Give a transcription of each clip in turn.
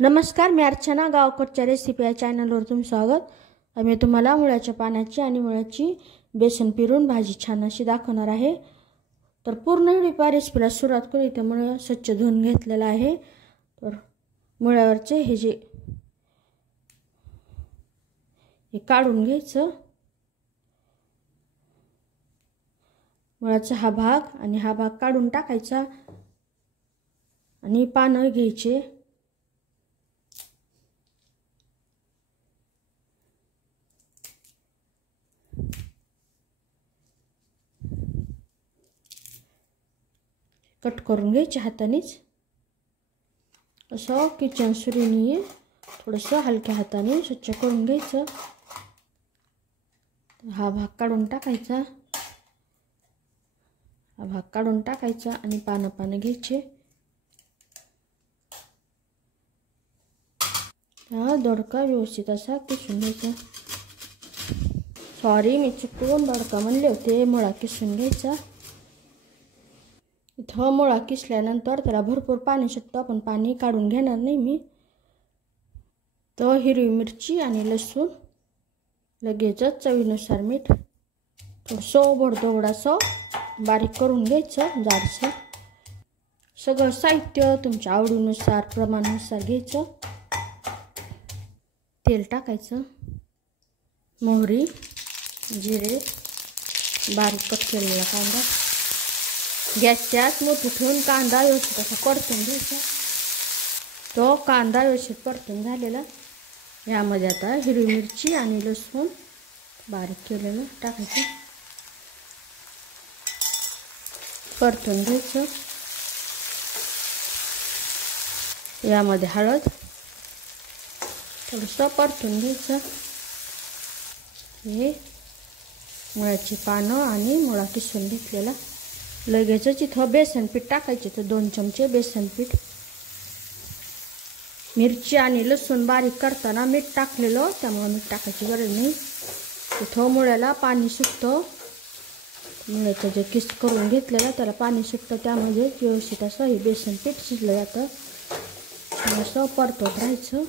नमस्कार, मी अर्चना गावकरच्या रेसिपी या चॅनलवर तुमचं स्वागत. आम्ही तुम्हाला मुळ्याच्या पानाची आणि मुळ्याची बेसन पिरून भाजी छान अशी दाखवणार आहे. तर पूर्ण व्हिडिओ रेसिपीला सुरुवात करू. इथे मुळं स्वच्छ धुवून घेतलेलं आहे. तर मुळ्यावरचे हे काढून घ्यायचं. मुळाचा हा भाग आणि हा भाग काढून टाकायचा आणि पानं घ्यायचे. कट करून घ्यायचे हातानेच. असं किचन सुरीने थोडंसं हलक्या हाताने स्वच्छ करून घ्यायचं. हा भाग काढून टाकायचा. हा भाग काढून टाकायचा आणि पानं घ्यायचे. हा दोडका व्यवस्थित असा किसून घ्यायचा. सॉरी, मी चुकून दोडका म्हणले होते. मुळा किसून घ्यायचा. इथं मुळा किसल्यानंतर त्याला भरपूर पाणी सुटतं. आपण पाणी काढून घेणार नाही मी. तर हिरवी मिरची आणि लसूण, लगेचच चवीनुसार मीठ, थोडंसं भडदोडासं बारीक करून घ्यायचं जाडसर. सगळं साहित्य तुमच्या आवडीनुसार प्रमाणानुसार घ्यायचं. तेल टाकायचं, मोहरी, जिरे, बारीक कट केलेला कांदा. गॅसच्या आत मोठी ठेवून कांदा व्यवस्थित असा परतून घ्यायचा. तो कांदा व्यवस्थित परतून झालेला. यामध्ये आता हिरवी मिरची आणि लसूण बारीक केलेलं टाकायचं. परतून घ्यायचं. यामध्ये हळद, थोडंसं परतून घ्यायचं. हे मुळ्याची पानं आणि मुळा किसून घेतलेला. लगेचच इथं बेसन पीठ टाकायचे. तर 2 चमचे बेसन पीठ. मिरची आणि लसूण बारीक करताना मीठ टाकलेलं, त्यामुळे मीठ टाकायची गरज नाही. इथं मुळ्याला पाणी सुटतं. मुळ्याचं जे किस करून घेतलेलं त्याला पाणी सुटतं. त्यामध्ये व्यवस्थित असं हे बेसन पीठ शिजलं जातं. असं परतत राहायचं,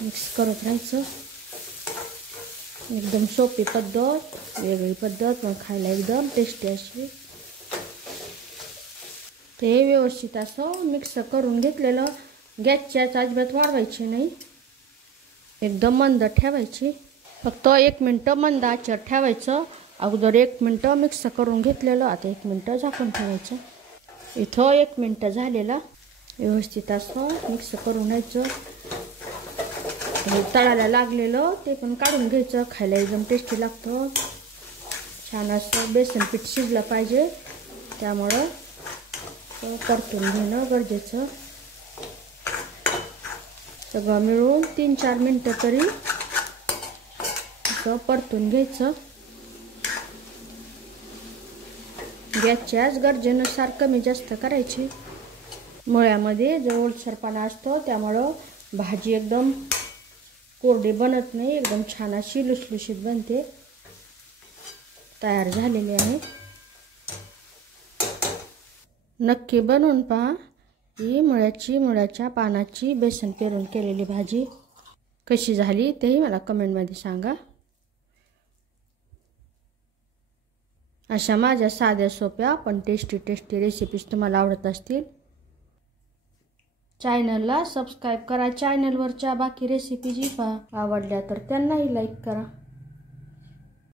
मिक्स करत राहायचं. एकदम सोपी पद्धत, वेगळी पद्धत, पण खायला एकदम टेस्टी अशी. ते व्यवस्थित असं मिक्स करून घेतलेलं. गॅसची आच अजिबात वाढवायची नाही, एकदम मंद ठेवायची. फक्त 1 मिनटं मंद आचेवर ठेवायचं. अगोदर 1 मिनटं मिक्स करून घेतलेलं, आता 1 मिनटं झाकून ठेवायचं. इथं 1 मिनटं झालेला. व्यवस्थित असं मिक्स करून घ्यायचं. तळाला लागलेलं ते पण काढून घ्यायचं. खायला एकदम टेस्टी लागतं. छान असं बेसन पीठ शिजलं पाहिजे, त्यामुळं परतून घेणं गरजेचं. सगळं मिळून 3-4 मिनटं तरी असं परतून घ्यायचं. गॅसची आच गरजेनुसार कमी जास्त करायची. मुळ्यामध्ये जवळसरपणा असतो, त्यामुळं भाजी एकदम कोरडी बनत नाही, एकदम छान अशी लुसलुशीत बनते. तयार झालेली आहे. नक्की बनवून पहा ही मुळ्याच्या पानाची बेसन पेरून केलेली भाजी. कशी झाली तेही मला कमेंटमध्ये सांगा. अशा माझ्या साध्या सोप्या पण टेस्टी रेसिपीज तुम्हाला आवडत असतील, चॅनलला सबस्क्राईब करा. चॅनलवरच्या बाकी रेसिपी जी आवडल्या तर त्यांनाही लाईक करा.